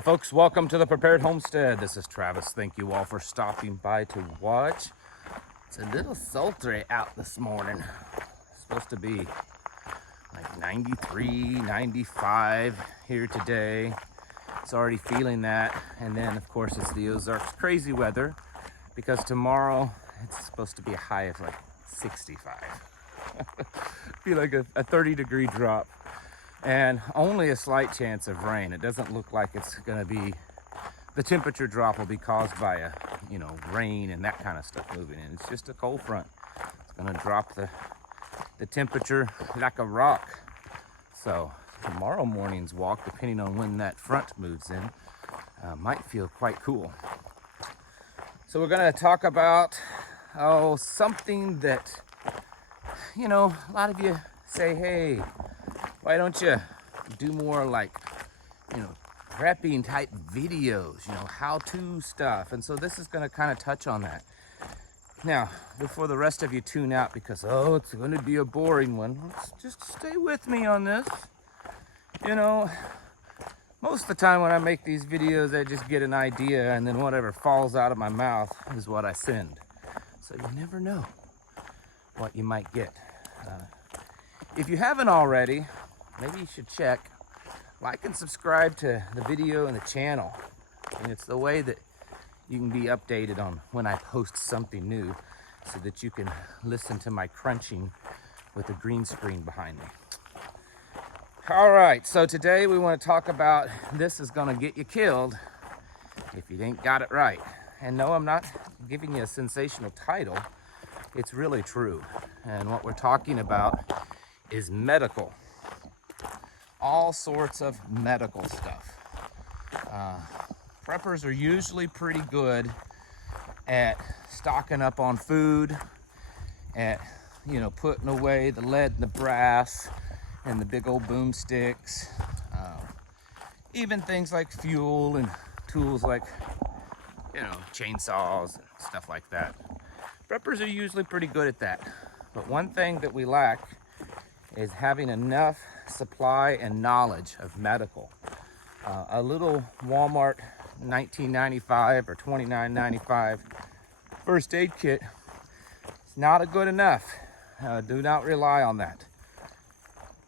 Hi folks, welcome to the Prepared Homestead. This is Travis. Thank you all for stopping by to watch. It's a little sultry out this morning. It's supposed to be like 93, 95 here today. It's already feeling that. And then of course it's the Ozarks crazy weather because tomorrow it's supposed to be a high of like 65. Be like a 30-degree drop. And only a slight chance of rain. It doesn't look like it's gonna be, the temperature drop will be caused by rain and that kind of stuff moving in. It's just a cold front. It's gonna drop the temperature like a rock. So tomorrow morning's walk, depending on when that front moves in, might feel quite cool. So we're gonna talk about, something that, a lot of you say, hey, why don't you do more like, prepping type videos, how-to stuff. And so this is going to kind of touch on that. Now, before the rest of you tune out because, it's going to be a boring one, let's just stay with me on this. Most of the time when I make these videos, I just get an idea and then whatever falls out of my mouth is what I send. So you never know what you might get. If you haven't already, maybe you should check, like and subscribe to the video and the channel. And it's the way that you can be updated on when I post something new so that you can listen to my crunching with the green screen behind me. All right, so today we want to talk about this is gonna get you killed if you ain't got it right. And no, I'm not giving you a sensational title. It's really true. And what we're talking about is medical. All sorts of medical stuff. Preppers are usually pretty good at stocking up on food, at putting away the lead and the brass and the big old boomsticks, even things like fuel and tools like chainsaws and stuff like that. Preppers are usually pretty good at that, but one thing that we lack is having enough supply and knowledge of medical. A little Walmart $19.95 or $29.95 first aid kit is not good enough. Do not rely on that.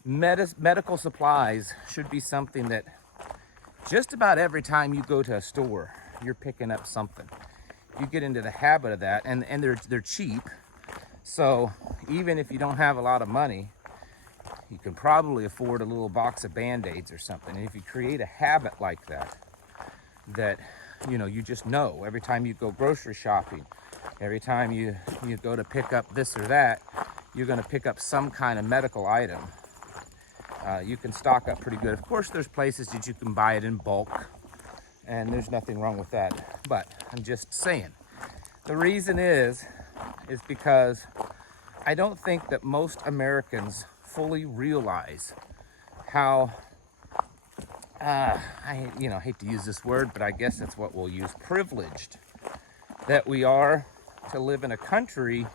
Medical supplies should be something that just about every time you go to a store, you're picking up something. You get into the habit of that, and they're cheap. So even if you don't have a lot of money, you can probably afford a little box of Band-Aids or something. And if you create a habit like that you just know every time you go grocery shopping, every time you go to pick up this or that, you're going to pick up some kind of medical item. You can stock up pretty good. Of course, there's places that you can buy it in bulk, and there's nothing wrong with that. But I'm just saying, the reason is because I don't think that most Americans fully realize how I hate to use this word, but I guess that's what we'll use, privileged that we are to live in a country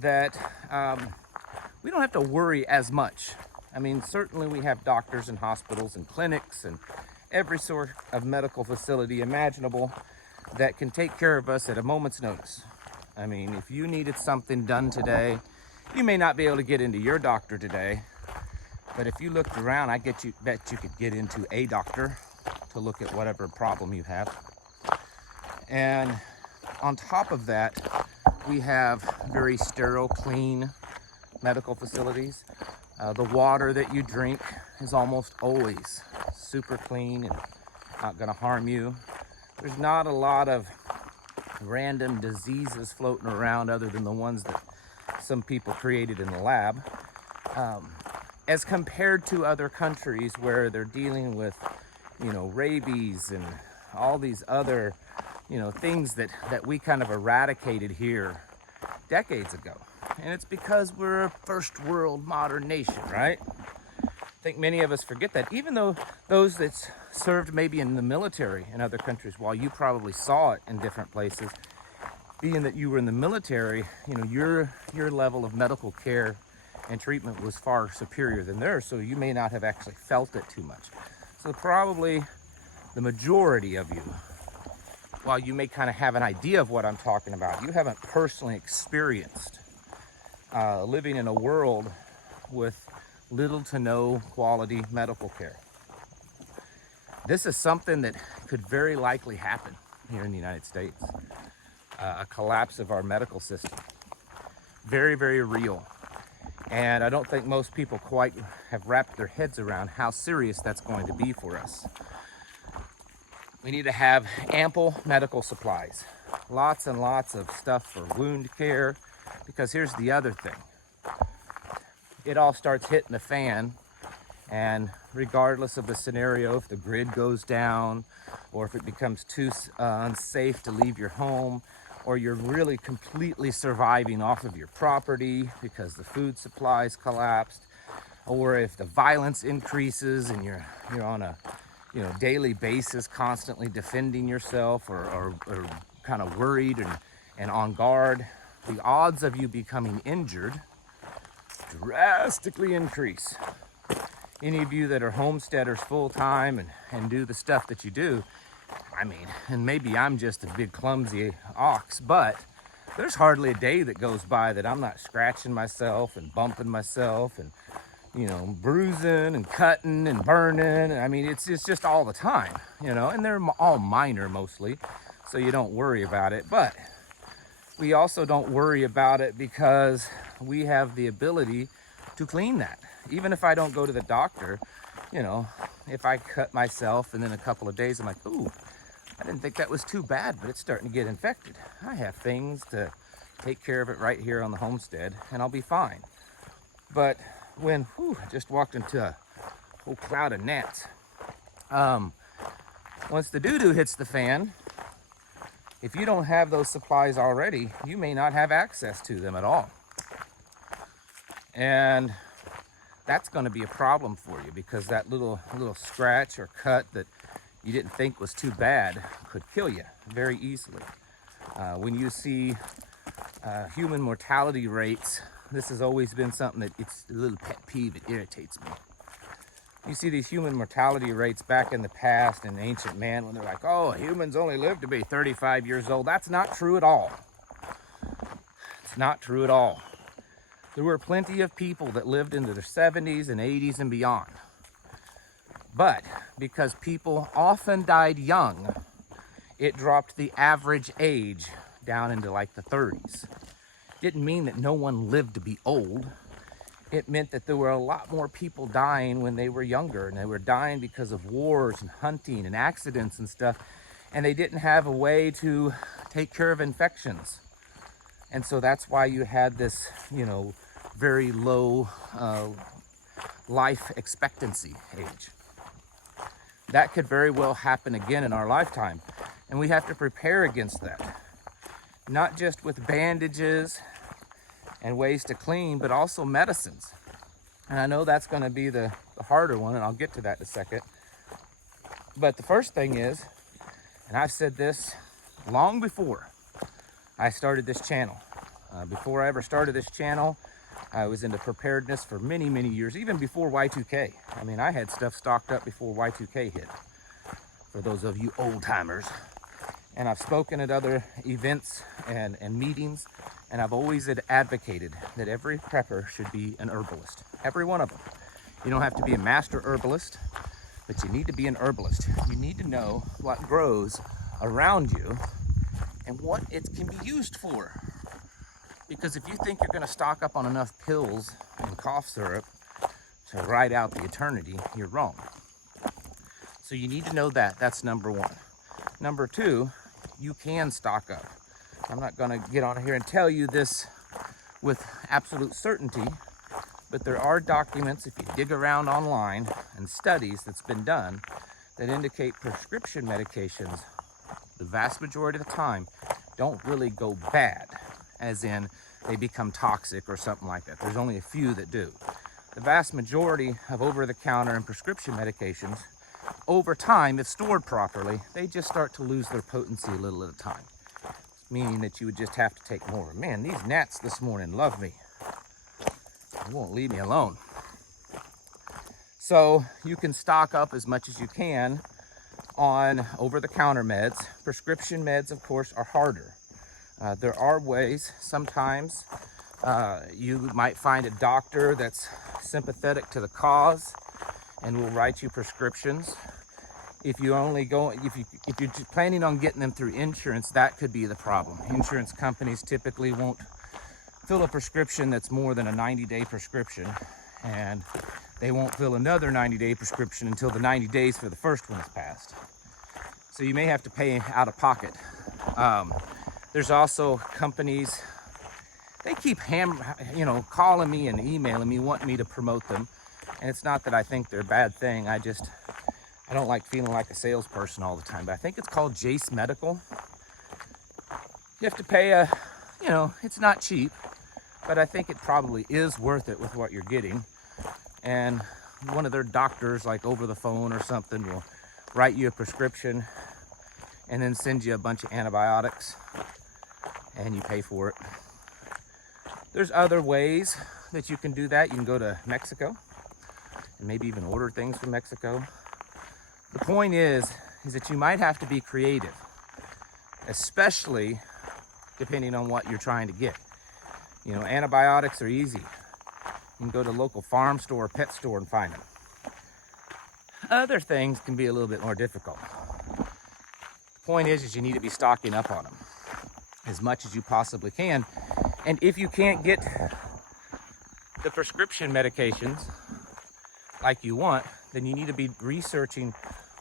that we don't have to worry as much. I mean, certainly we have doctors and hospitals and clinics and every sort of medical facility imaginable that can take care of us at a moment's notice. I mean, if you needed something done today, you may not be able to get into your doctor today, but if you looked around, I bet you could get into a doctor to look at whatever problem you have. And on top of that, we have very sterile, clean medical facilities. The water that you drink is almost always super clean and not gonna harm you. There's not a lot of random diseases floating around other than the ones that some people created in the lab, as compared to other countries where they're dealing with, rabies and all these other, things that we kind of eradicated here decades ago. And it's because we're a first world modern nation, right? I think many of us forget that, even though those that served maybe in the military in other countries, while you probably saw it in different places, being that you were in the military, your level of medical care and treatment was far superior than theirs, so you may not have actually felt it too much. So probably the majority of you, while you may kind of have an idea of what I'm talking about, you haven't personally experienced living in a world with little to no quality medical care. This is something that could very likely happen here in the United States. A collapse of our medical system. Very, very real. And I don't think most people quite have wrapped their heads around how serious that's going to be for us. We need to have ample medical supplies. Lots and lots of stuff for wound care, because here's the other thing. It all starts hitting the fan, and regardless of the scenario, if the grid goes down, or if it becomes too unsafe to leave your home, or you're really completely surviving off of your property because the food supplies collapsed, or if the violence increases and you're on a daily basis constantly defending yourself, or kind of worried and on guard, the odds of you becoming injured drastically increase. Any of you that are homesteaders full-time and do the stuff that you do, I mean, and maybe I'm just a big clumsy ox, but there's hardly a day that goes by that I'm not scratching myself and bumping myself and, bruising and cutting and burning. I mean, it's just all the time, and they're all minor mostly, so you don't worry about it. But we also don't worry about it because we have the ability to clean that. Even if I don't go to the doctor, if I cut myself and then a couple of days I'm like, ooh, I didn't think that was too bad, but it's starting to get infected. I have things to take care of it right here on the homestead, and I'll be fine. But when, I just walked into a whole cloud of gnats. Once the doo-doo hits the fan, if you don't have those supplies already, you may not have access to them at all. And that's going to be a problem for you, because that little scratch or cut that you didn't think was too bad could kill you very easily. When you see human mortality rates, this has always been something that it's a little pet peeve. It irritates me. You see these human mortality rates back in the past in ancient man, when they're like, oh, humans only live to be 35 years old. That's not true at all. It's not true at all. There were plenty of people that lived into their 70s and 80s and beyond. But because people often died young, it dropped the average age down into like the 30s. Didn't mean that no one lived to be old. It meant that there were a lot more people dying when they were younger, and they were dying because of wars and hunting and accidents and stuff, and they didn't have a way to take care of infections. And so that's why you had this, very low life expectancy age. That could very well happen again in our lifetime, and we have to prepare against that. Not just with bandages and ways to clean, but also medicines. And I know that's going to be the harder one, and I'll get to that in a second. But the first thing is, and I've said this long before I started this channel. Before I ever started this channel, I was into preparedness for many, many years, even before Y2K. I mean, I had stuff stocked up before Y2K hit, for those of you old timers. And I've spoken at other events and meetings, and I've always advocated that every prepper should be an herbalist. Every one of them. You don't have to be a master herbalist, but you need to be an herbalist. You need to know what grows around you and what it can be used for. Because if you think you're going to stock up on enough pills and cough syrup to ride out the eternity, you're wrong. So you need to know that. That's number one. Number two, you can stock up. I'm not going to get on here and tell you this with absolute certainty, but there are documents, if you dig around online, and studies that's been done that indicate prescription medications, the vast majority of the time, don't really go bad, as in they become toxic or something like that. There's only a few that do. The vast majority of over-the-counter and prescription medications, over time, if stored properly, they just start to lose their potency a little at a time, meaning that you would just have to take more. Man, these gnats this morning love me. They won't leave me alone. So you can stock up as much as you can on over-the-counter meds. Prescription meds, of course, are harder. There are ways, sometimes you might find a doctor that's sympathetic to the cause and will write you prescriptions. If you're planning on getting them through insurance, that could be the problem. Insurance companies typically won't fill a prescription that's more than a 90-day prescription, and they won't fill another 90-day prescription until the 90 days for the first one is passed. So you may have to pay out of pocket. There's also companies, they keep calling me and emailing me, wanting me to promote them. And it's not that I think they're a bad thing. I don't like feeling like a salesperson all the time. But I think it's called Jace Medical. You have to pay it's not cheap, but I think it probably is worth it with what you're getting. And one of their doctors, like over the phone or something, will write you a prescription and then send you a bunch of antibiotics, and you pay for it. There's other ways that you can do that. You can go to Mexico and maybe even order things from Mexico. The point is that you might have to be creative, especially depending on what you're trying to get. Antibiotics are easy. You can go to a local farm store or pet store and find them. Other things can be a little bit more difficult. The point is you need to be stocking up on them as much as you possibly can. And if you can't get the prescription medications like you want, then you need to be researching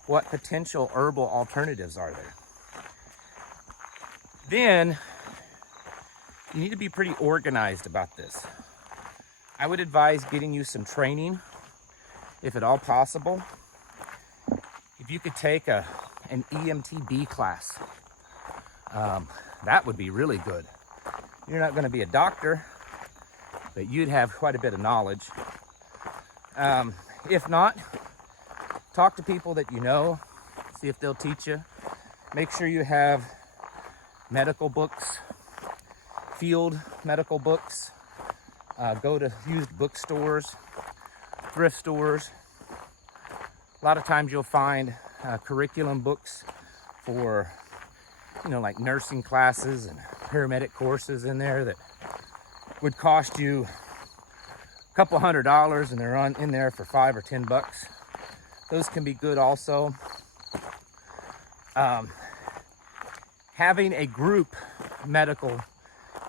what potential herbal alternatives are there. Then you need to be pretty organized about this. I would advise getting you some training, if at all possible. If you could take an EMTB class, that would be really good. You're not going to be a doctor, but you'd have quite a bit of knowledge. If not, talk to people that you know, see if they'll teach you. Make sure you have medical books, field medical books. Go to used bookstores, thrift stores. A lot of times you'll find curriculum books for, like nursing classes and paramedic courses in there that would cost you a couple $100, and they're in there for $5 or $10. Those can be good also. Having a group medical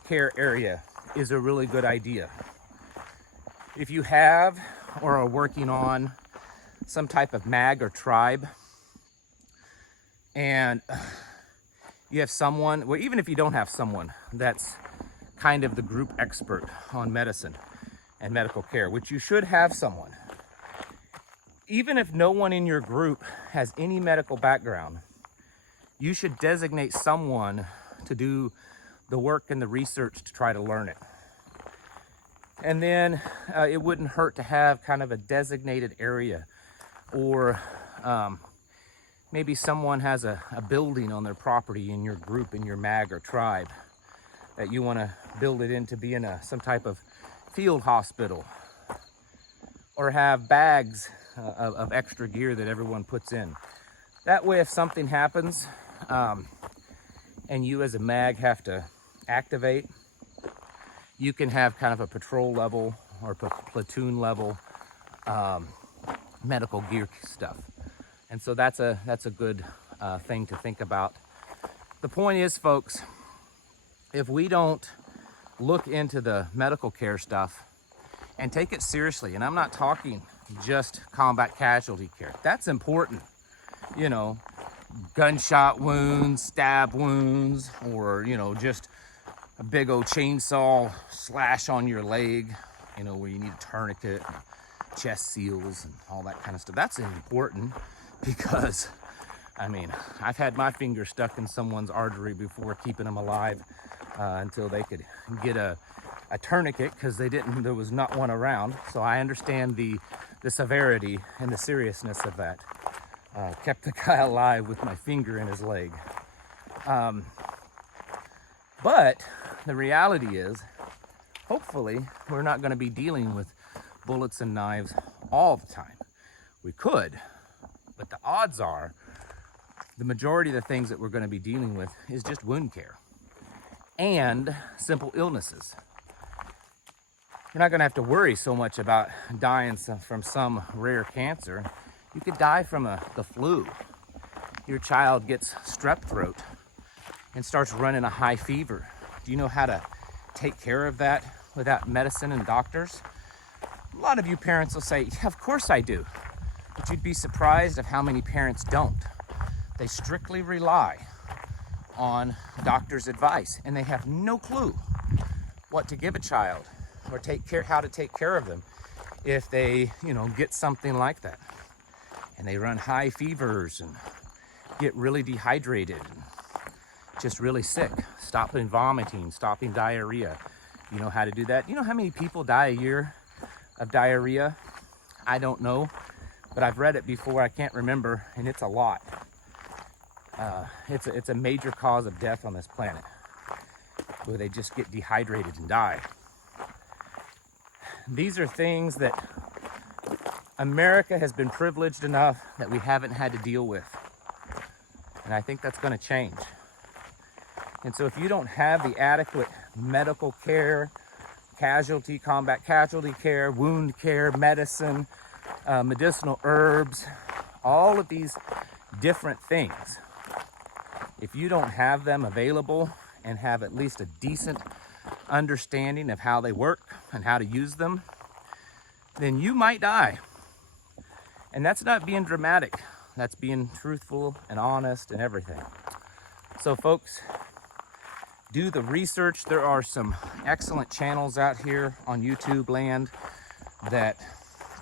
care area is a really good idea. If you have or are working on some type of mag or tribe, and you have someone, well, even if you don't have someone that's kind of the group expert on medicine and medical care, which you should have someone, even if no one in your group has any medical background, you should designate someone to do the work and the research to try to learn it. And then it wouldn't hurt to have kind of a designated area, or maybe someone has a building on their property in your group, in your mag or tribe, that you want to build it into being some type of field hospital, or have bags of extra gear that everyone puts in. That way, if something happens and you as a mag have to activate, you can have kind of a patrol level or platoon level medical gear stuff. And so that's a good thing to think about. The point is, folks, if we don't look into the medical care stuff and take it seriously, and I'm not talking just combat casualty care, that's important. Gunshot wounds, stab wounds, or just a big old chainsaw slash on your leg, where you need a tourniquet, chest seals, and all that kind of stuff. That's important because, I've had my finger stuck in someone's artery before, keeping them alive until they could get a tourniquet, because there was not one around. So I understand the severity and the seriousness of that. Kept the guy alive with my finger in his leg. But the reality is, hopefully, we're not going to be dealing with bullets and knives all the time. We could, but the odds are the majority of the things that we're going to be dealing with is just wound care and simple illnesses. You're not going to have to worry so much about dying from some rare cancer. You could die from the flu. Your child gets strep throat and starts running a high fever. Do you know how to take care of that without medicine and doctors? A lot of you parents will say, yeah, of course I do. But you'd be surprised of how many parents don't. They strictly rely on doctor's advice, and they have no clue what to give a child or how to take care of them if they, get something like that. And they run high fevers and get really dehydrated and just really sick, stopping vomiting, stopping diarrhea. You know how to do that? You know how many people die a year of diarrhea? I don't know, but I've read it before. I can't remember, and it's a lot. It's a major cause of death on this planet, where they just get dehydrated and die. These are things that America has been privileged enough that we haven't had to deal with. And I think that's going to change. And so if you don't have the adequate medical care, combat casualty care, wound care, medicine, medicinal herbs, all of these different things, if you don't have them available and have at least a decent understanding of how they work and how to use them, then you might die. And that's not being dramatic. That's being truthful and honest and everything. So folks, do the research. There are some excellent channels out here on YouTube land that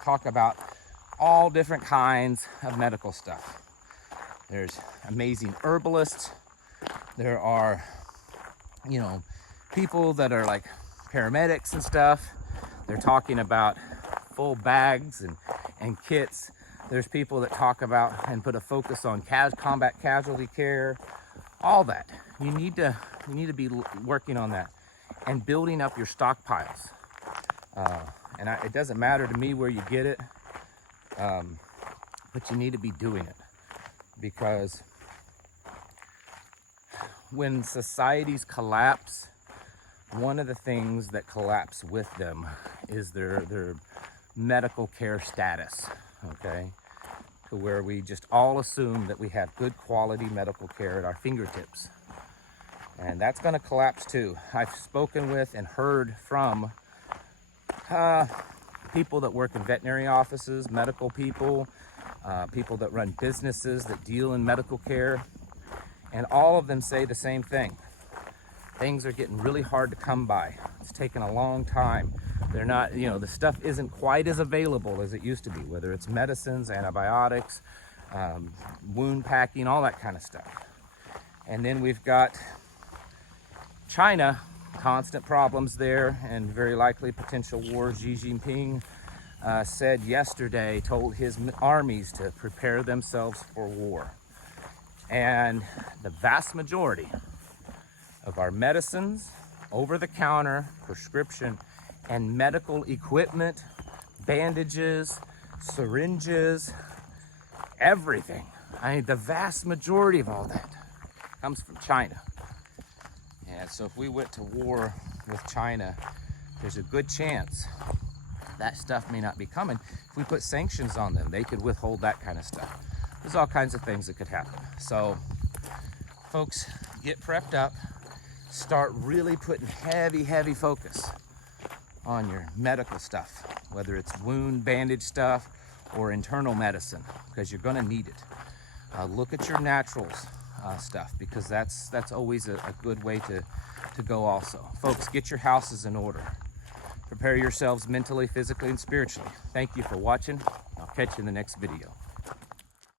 talk about all different kinds of medical stuff. There's amazing herbalists. There are, people that are like paramedics and stuff. They're talking about full bags and kits. There's people that talk about and put a focus on combat casualty care, all that. You need to be working on that and building up your stockpiles. It doesn't matter to me where you get it, but you need to be doing it, because when societies collapse, one of the things that collapse with them is their medical care status, okay? To where we just all assume that we have good quality medical care at our fingertips. And that's going to collapse too. I've spoken with and heard from people that work in veterinary offices, medical people, people that run businesses that deal in medical care, and all of them say the same thing. Things are getting really hard to come by. It's taken a long time. They're not, the stuff isn't quite as available as it used to be, whether it's medicines, antibiotics, wound packing, all that kind of stuff. And then we've got China, constant problems there, and very likely potential wars. Xi Jinping said yesterday, told his armies to prepare themselves for war. And the vast majority of our medicines, over-the-counter, prescription, and medical equipment, bandages, syringes, everything. The vast majority of all that comes from China. And so if we went to war with China, there's a good chance that stuff may not be coming. If we put sanctions on them, they could withhold that kind of stuff. There's all kinds of things that could happen. So folks, get prepped up. Start really putting heavy focus on your medical stuff, whether it's wound bandage stuff or internal medicine, because you're going to need it. Look at your naturals stuff, because that's always a good way to go also. Folks, get your houses in order. Prepare yourselves mentally, physically, and spiritually. Thank you for watching. I'll catch you in the next video.